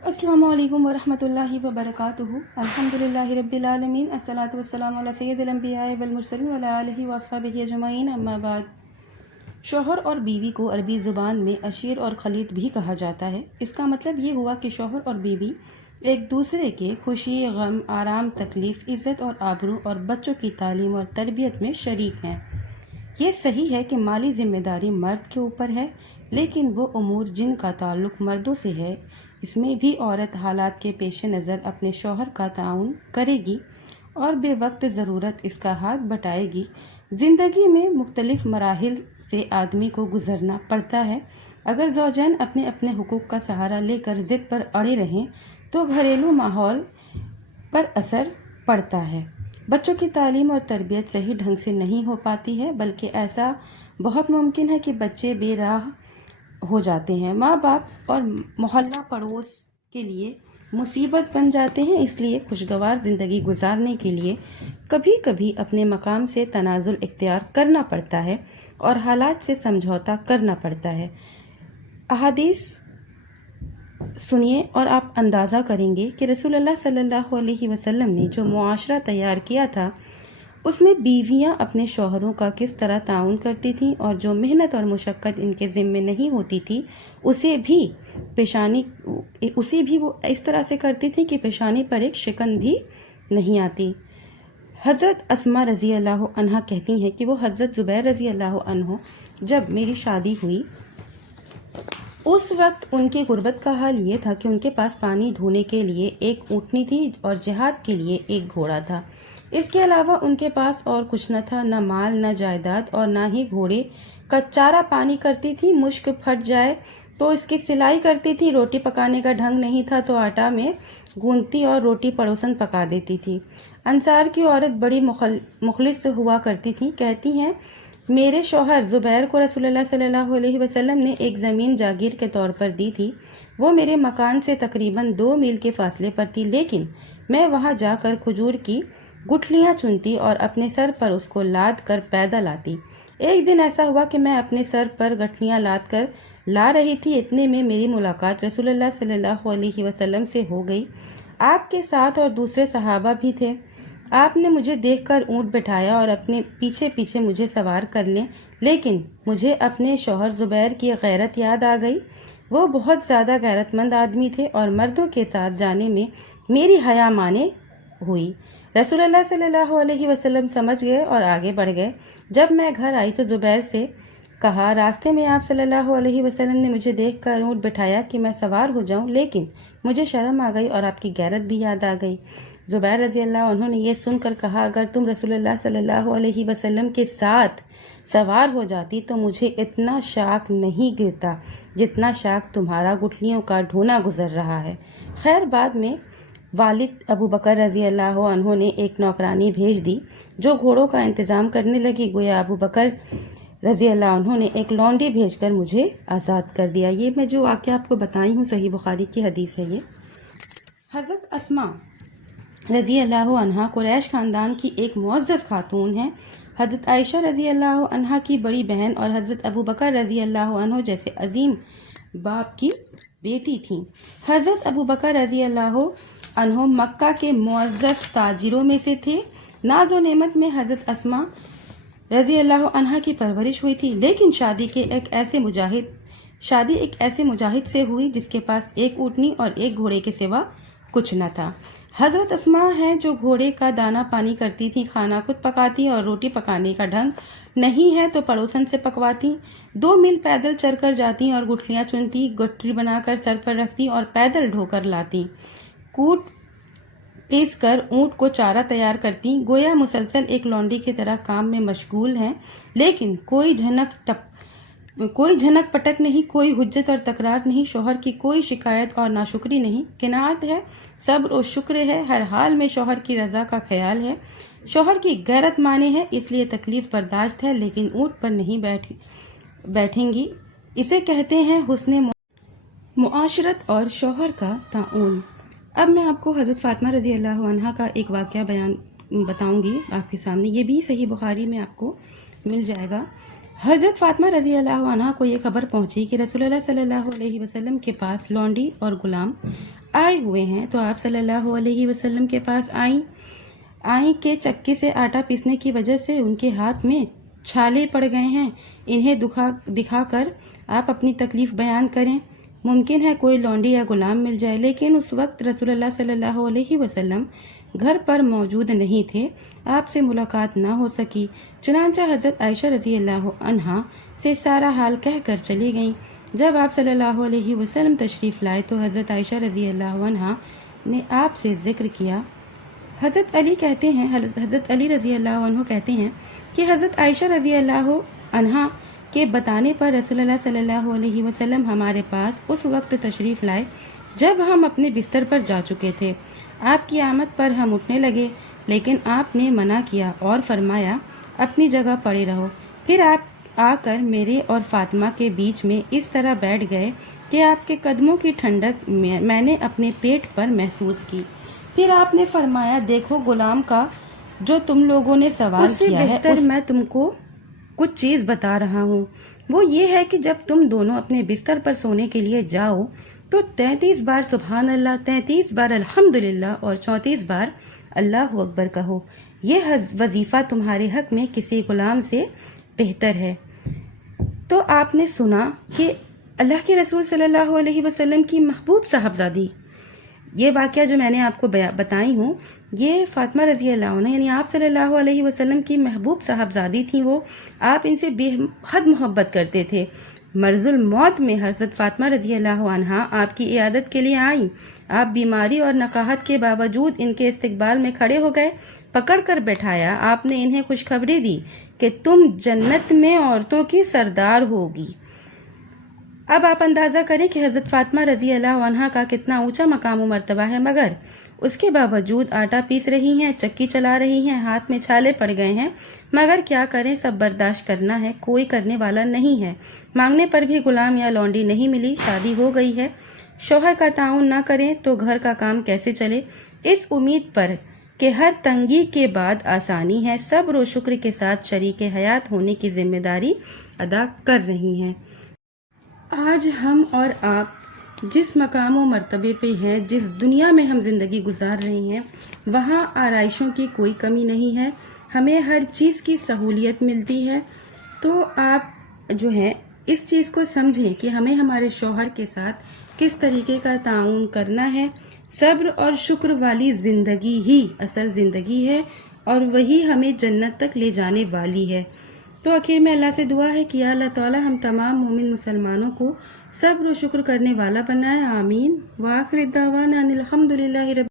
السلام علیکم ورحمۃ اللہ وبرکاتہ۔ الحمدللہ رب العالمین، الصلاۃ والسلام علی سید الانبیاء والمرسلین وعلی آلہ واصحابہ اجمعین، اما بعد۔ شوہر اور بیوی کو عربی زبان میں عشیر اور خلیط بھی کہا جاتا ہے۔ اس کا مطلب یہ ہوا کہ شوہر اور بیوی ایک دوسرے کے خوشی، غم، آرام، تکلیف، عزت اور آبرو اور بچوں کی تعلیم اور تربیت میں شریک ہیں۔ یہ صحیح ہے کہ مالی ذمہ داری مرد کے اوپر ہے، لیکن وہ امور جن کا تعلق مردوں سے ہے، اس میں بھی عورت حالات کے پیش نظر اپنے شوہر کا تعاون کرے گی اور بے وقت ضرورت اس کا ہاتھ بٹائے گی۔ زندگی میں مختلف مراحل سے آدمی کو گزرنا پڑتا ہے۔ اگر زوجین اپنے اپنے حقوق کا سہارا لے کر ضد پر اڑے رہیں تو گھریلو ماحول پر اثر پڑتا ہے۔ بچوں کی تعلیم اور تربیت صحیح ڈھنگ سے نہیں ہو پاتی ہے، بلکہ ایسا بہت ممکن ہے کہ بچے بے راہ ہو جاتے ہیں، ماں باپ اور محلہ پڑوس کے لیے مصیبت بن جاتے ہیں۔ اس لیے خوشگوار زندگی گزارنے کے لیے کبھی کبھی اپنے مقام سے تنازل اختیار کرنا پڑتا ہے اور حالات سے سمجھوتا کرنا پڑتا ہے۔ احادیث سنیے اور آپ اندازہ کریں گے کہ رسول اللہ صلی اللہ علیہ وسلم نے جو معاشرہ تیار کیا تھا، اس میں بیویاں اپنے شوہروں کا کس طرح تعاون کرتی تھیں، اور جو محنت اور مشقت ان کے ذمے نہیں ہوتی تھی اسے بھی وہ اس طرح سے کرتی تھیں کہ پیشانی پر ایک شکن بھی نہیں آتی۔ حضرت اسماء رضی اللہ عنہ کہتی ہیں کہ وہ حضرت زبیر رضی اللہ عنہ جب میری شادی ہوئی، اس وقت ان کی غربت کا حال یہ تھا کہ ان کے پاس پانی ڈھونے کے لیے ایک اونٹنی تھی اور جہاد کے لیے ایک گھوڑا تھا۔ اس کے علاوہ ان کے پاس اور کچھ نہ تھا، نہ مال، نہ جائیداد، اور نہ ہی گھوڑے کا چارہ پانی کرتی تھی۔ مشک پھٹ جائے تو اس کی سلائی کرتی تھی، روٹی پکانے کا ڈھنگ نہیں تھا تو آٹا میں گوندتی اور روٹی پڑوسن پکا دیتی تھی۔ انصار کی عورت بڑی مخلص ہوا کرتی تھی۔ کہتی ہیں، میرے شوہر زبیر کو رسول اللہ صلی اللہ علیہ وسلم نے ایک زمین جاگیر کے طور پر دی تھی۔ وہ میرے مکان سے تقریباً 2 میل کے فاصلے پر تھی، لیکن میں وہاں جا کر کھجور کی گٹھلیاں چنتی اور اپنے سر پر اس کو لاد کر پیدل آتی۔ ایک دن ایسا ہوا کہ میں اپنے سر پر گٹھلیاں لاد کر لا رہی تھی، اتنے میں میری ملاقات رسول اللہ صلی اللہ علیہ وسلم سے ہو گئی۔ آپ کے ساتھ اور دوسرے صحابہ بھی تھے۔ آپ نے مجھے دیکھ کر اونٹ بٹھایا اور اپنے پیچھے پیچھے مجھے سوار کر لیں، لیکن مجھے اپنے شوہر زبیر کی غیرت یاد آ گئی۔ وہ بہت زیادہ غیرت مند آدمی تھے اور مردوں کے ساتھ جانے میں میری حیا مانے ہوئی۔ رسول اللہ صلی اللہ علیہ وسلم سمجھ گئے اور آگے بڑھ گئے۔ جب میں گھر آئی تو زبیر سے کہا، راستے میں آپ صلی اللہ علیہ وسلم نے مجھے دیکھ کر اونٹ بٹھایا کہ میں سوار ہو جاؤں، لیکن مجھے شرم آ گئی اور آپ کی غیرت بھی یاد آ گئی۔ زبیر رضی اللہ عنہ نے یہ سن کر کہا، اگر تم رسول اللہ صلی اللہ علیہ وسلم کے ساتھ سوار ہو جاتی تو مجھے اتنا شاک نہیں گرتا جتنا شاک تمہارا گٹھلیوں کا ڈھونا گزر رہا ہے۔ خیر، بعد میں والد ابو بکر رضی اللہ عنہ نے ایک نوکرانی بھیج دی جو گھوڑوں کا انتظام کرنے لگی۔ گویا ابو بکر رضی اللہ عنہ نے ایک لونڈی بھیج کر مجھے آزاد کر دیا۔ یہ میں جو واقعہ آپ کو بتائی ہوں صحیح بخاری کی حدیث ہے۔ یہ حضرت اسماء رضی اللہ عنہ قریش خاندان کی ایک معزز خاتون ہیں۔ حضرت عائشہ رضی اللہ عنہ کی بڑی بہن اور حضرت ابو بکر رضی اللہ عنہ جیسے عظیم باپ کی بیٹی تھیں۔ حضرت ابو بکر رضی اللہ عنہ مکہ کے معزز تاجروں میں سے تھے۔ ناز و نعمت میں حضرت اسماء رضی اللہ عنہ کی پرورش ہوئی تھی، لیکن شادی ایک ایسے مجاہد سے ہوئی جس کے پاس ایک اونٹنی اور ایک گھوڑے کے سوا کچھ نہ تھا۔ حضرت اسماء ہیں جو گھوڑے کا دانہ پانی کرتی تھی، کھانا خود پکاتی اور روٹی پکانے کا ڈھنگ نہیں ہے تو پڑوسن سے پکواتی۔ 2 میل پیدل چل کر جاتی اور گٹھلیاں چنتی، گٹری بنا کر سر پر رکھتی اور پیدل ڈھو کر لاتی۔ کوٹ پیس کر اونٹ کو چارہ تیار کرتی، گویا مسلسل ایک لونڈی کی طرح کام میں مشغول ہیں، لیکن کوئی جھنک پٹک نہیں، کوئی حجت اور تکرار نہیں، شوہر کی کوئی شکایت اور ناشکری نہیں، قناعت ہے، صبر و شکر ہے، ہر حال میں شوہر کی رضا کا خیال ہے۔ شوہر کی غیرت مانے ہے، اس لیے تکلیف برداشت ہے، لیکن اونٹ پر نہیں بیٹھیں گی۔ اسے کہتے ہیں حسن معاشرت اور شوہر کا تعاون۔ اب میں آپ کو حضرت فاطمہ رضی اللہ عنہ کا ایک واقعہ بتاؤں گی آپ کے سامنے۔ یہ بھی صحیح بخاری میں آپ کو مل جائے گا۔ حضرت فاطمہ رضی اللہ عنہ کو یہ خبر پہنچی کہ رسول اللہ صلی اللہ علیہ وسلم کے پاس لونڈی اور غلام آئے ہوئے ہیں تو آپ صلی اللہ علیہ وسلم کے پاس آئیں کہ چکی سے آٹا پیسنے کی وجہ سے ان کے ہاتھ میں چھالے پڑ گئے ہیں، انہیں دکھا کر آپ اپنی تکلیف بیان کریں، ممکن ہے کوئی لونڈی یا غلام مل جائے۔ لیکن اس وقت رسول اللہ صلی اللہ علیہ وسلم گھر پر موجود نہیں تھے، آپ سے ملاقات نہ ہو سکی، چنانچہ حضرت عائشہ رضی اللہ عنہا سے سارا حال کہہ کر چلی گئیں۔ جب آپ صلی اللہ علیہ وسلم تشریف لائے تو حضرت عائشہ رضی اللہ عنہا نے آپ سے ذکر کیا۔ حضرت علی رضی اللہ عنہ کہتے ہیں کہ حضرت عائشہ رضی اللہ عنہا کے بتانے پر رسول اللہ صلی اللہ علیہ وسلم ہمارے پاس اس وقت تشریف لائے جب ہم اپنے بستر پر جا چکے تھے۔ آپ کی آمد پر ہم اٹھنے لگے، لیکن آپ نے منع کیا اور فرمایا اپنی جگہ پڑے رہو۔ پھر آپ آ کر میرے اور فاطمہ کے بیچ میں اس طرح بیٹھ گئے کہ آپ کے قدموں کی ٹھنڈک میں نے اپنے پیٹ پر محسوس کی۔ پھر آپ نے فرمایا دیکھو غلام کا جو تم لوگوں نے سوال کیا ہے، اس میں تم کو کچھ چیز بتا رہا ہوں۔ وہ یہ ہے کہ جب تم دونوں اپنے بستر پر سونے کے لیے جاؤ تو 33 بار سبحان اللہ، 33 بار الحمدللہ اور 34 بار اللہ اکبر کہو۔ یہ وظیفہ تمہارے حق میں کسی غلام سے بہتر ہے۔ تو آپ نے سنا کہ اللہ کے رسول صلی اللہ علیہ وسلم کی محبوب صاحبزادی، یہ واقعہ جو میں نے آپ کو بتائی ہوں، یہ فاطمہ رضی اللہ عنہ یعنی آپ صلی اللہ علیہ وسلم کی محبوب صاحبزادی تھیں۔ وہ آپ ان سے بے حد محبت کرتے تھے۔ مرض الموت میں حضرت فاطمہ رضی اللہ عنہا آپ کی عیادت کے لیے آئیں۔ آپ بیماری اور نقاہت کے باوجود ان کے استقبال میں کھڑے ہو گئے، پکڑ کر بٹھایا۔ آپ نے انہیں خوشخبری دی کہ تم جنت میں عورتوں کی سردار ہوگی۔ اب آپ اندازہ کریں کہ حضرت فاطمہ رضی اللہ عنہا کا کتنا اونچا مقام و مرتبہ ہے، مگر اس کے باوجود آٹا پیس رہی ہیں، چکی چلا رہی ہیں، ہاتھ میں چھالے پڑ گئے ہیں، مگر کیا کریں، سب برداشت کرنا ہے، کوئی کرنے والا نہیں ہے۔ مانگنے پر بھی غلام یا لونڈی نہیں ملی، شادی ہو گئی ہے، شوہر کا تعاون نہ کریں تو گھر کا کام کیسے چلے؟ اس امید پر کہ ہر تنگی کے بعد آسانی ہے، صبر و شکر کے ساتھ شریک حیات ہونے کی ذمہ داری ادا کر رہی ہیں۔ آج ہم اور آپ جس مقام و مرتبے پہ ہیں، جس دنیا میں ہم زندگی گزار رہے ہیں، وہاں آرائشوں کی کوئی کمی نہیں ہے، ہمیں ہر چیز کی سہولیت ملتی ہے۔ تو آپ جو ہے اس چیز کو سمجھیں کہ ہمیں ہمارے شوہر کے ساتھ کس طریقے کا تعاون کرنا ہے۔ صبر اور شکر والی زندگی ہی اصل زندگی ہے اور وہی ہمیں جنت تک لے جانے والی ہے۔ تو آخر میں اللہ سے دعا ہے کہ یا اللہ تعالیٰ ہم تمام مومن مسلمانوں کو صبر و شکر کرنے والا بنائے، آمین۔ وآخر دعوانا الحمدللہ رب